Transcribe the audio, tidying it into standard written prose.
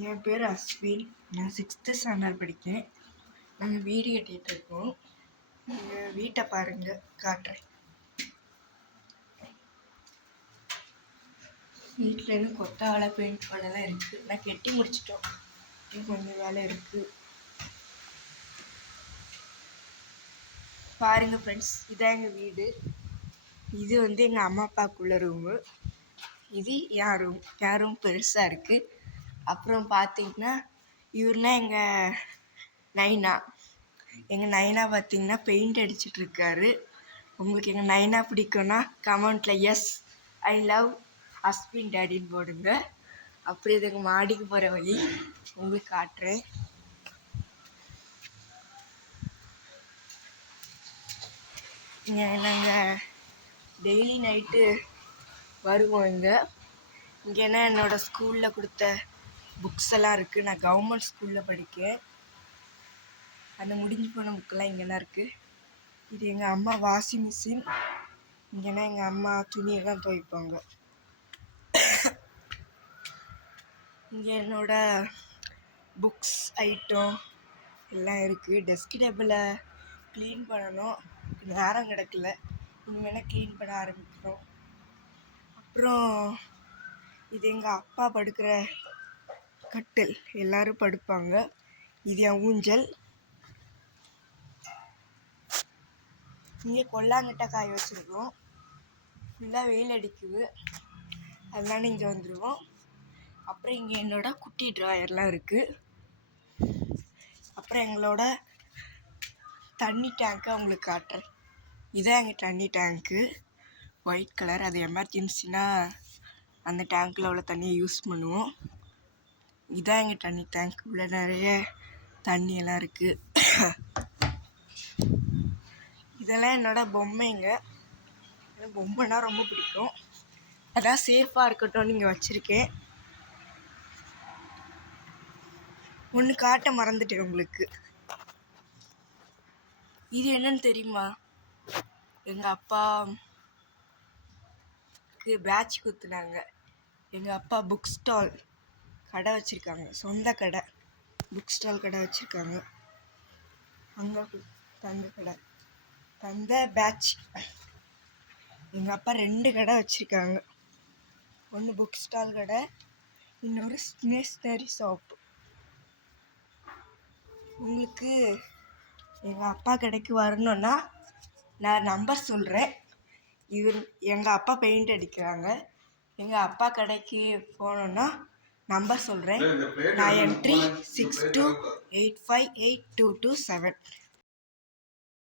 என் பேர் அஸ்வின். நான் 6th standard படிக்கேன். நாங்கள் வீடு கட்டிகிட்டு இருக்கோம். எங்கள் வீட்டை பாருங்கள், காட்டுறேன். வீட்டில் இன்னும் கொத்த வேலை, பெயிண்ட் வேலைலாம் இருக்குது. நான் கட்டி முடிச்சிட்டோம். இன்னும் கொஞ்சம் வேலை இருக்குது. பாருங்கள் ஃப்ரெண்ட்ஸ், இதான் எங்கள் வீடு. இது எங்கள் அம்மா அப்பாவுக்குள்ள ரூமு. இது என் ரூம் பெருசாக இருக்குது. அப்புறம் பார்த்தீங்கன்னா இவர்னா எங்கள் நைனா. எங்கள் நைனா பார்த்தீங்கன்னா பெயிண்ட் அடிச்சிட்ருக்காரு. உங்களுக்கு எங்கள் நைனா பிடிக்கும்னா கமெண்ட்டில் எஸ் ஐ லவ் அஸ்வின் டேடின்னு போடுங்க. அப்படி இது எங்கள் மாடிக்கு போகிற வழி உங்களுக்கு காட்டுறேன். இங்கே நாங்கள் டெய்லி நைட்டு வருவோம். இங்கேனா என்னோடய ஸ்கூலில் கொடுத்த புக்ஸ் எல்லாம் இருக்குது. நான் கவர்மெண்ட் ஸ்கூலில் படிக்கேன். அந்த முடிஞ்சு போன புக்கெல்லாம் இங்கேனா இருக்குது. இது எங்கள் அம்மா வாஷிங் மிஷின். இங்கேனா எங்கள் அம்மா துணியெல்லாம் துவைப்பாங்க. இங்கே என்னோடய புக்ஸ் ஐட்டம் எல்லாம் இருக்குது. டெஸ்க் டேபிளை க்ளீன் பண்ணணும். நேரம் கிடக்கல. இனிமேல் க்ளீன் பண்ண ஆரம்பிக்கிறோம். அப்புறம் இது எங்கள் அப்பா படுக்கிற கட்டில். எல்லோரும் படுப்பாங்க. இது என் ஊஞ்சல். இங்கே கொல்லாங்கட்டை காய வச்சுருக்கோம். ஃபுல்லாக வெயில் அடிக்குது, அதனால இங்கே வந்துடுவோம். அப்புறம் இங்கே என்னோடய குட்டி ட்ராயர்லாம் இருக்குது. அப்புறம் எங்களோட தண்ணி டேங்க்கை உங்களுக்கு காட்டுறேன். இதான் எங்கள் தண்ணி டேங்க்கு, ஒயிட் கலர். அது எமர்ஜென்சினா அந்த டேங்க்கில் உள்ள தண்ணியை யூஸ் பண்ணுவோம். இதான் எங்கள் தண்ணி டேங்க். உள்ள நிறைய தண்ணியெல்லாம் இருக்குது. இதெல்லாம் என்னோடய பொம்மைங்க. எனக்கு பொம்மைனா ரொம்ப பிடிக்கும். அதான் சேஃபாக இருக்கட்டும் இங்கே வச்சுருக்கேன். ஒன்று காட்ட மறந்துட்டேன் உங்களுக்கு. இது என்னன்னு தெரியுமா? எங்கள் அப்பாவுக்கு பேட்ச் குத்துனாங்க. எங்கள் அப்பா புக் ஸ்டால் கடை வச்சுருக்காங்க. சொந்த கடை, புக் ஸ்டால் கடை வச்சுருக்காங்க. அங்கே தந்த பேட்ச். எங்கள் அப்பா 2 கடை வச்சுருக்காங்க. ஒன்று புக் ஸ்டால் கடை, இன்னொரு ஸ்டேஷ்னரி ஷாப்பு. உங்களுக்கு எங்கள் அப்பா கடைக்கு வரணுன்னா நான் நம்பர் சொல்கிறேன். எங்கள் அப்பா பெயிண்ட் அடிக்கிறாங்க. எங்கள் அப்பா கடைக்கு போனோன்னா நம்பர் சொல்கிறேன். 9362858227.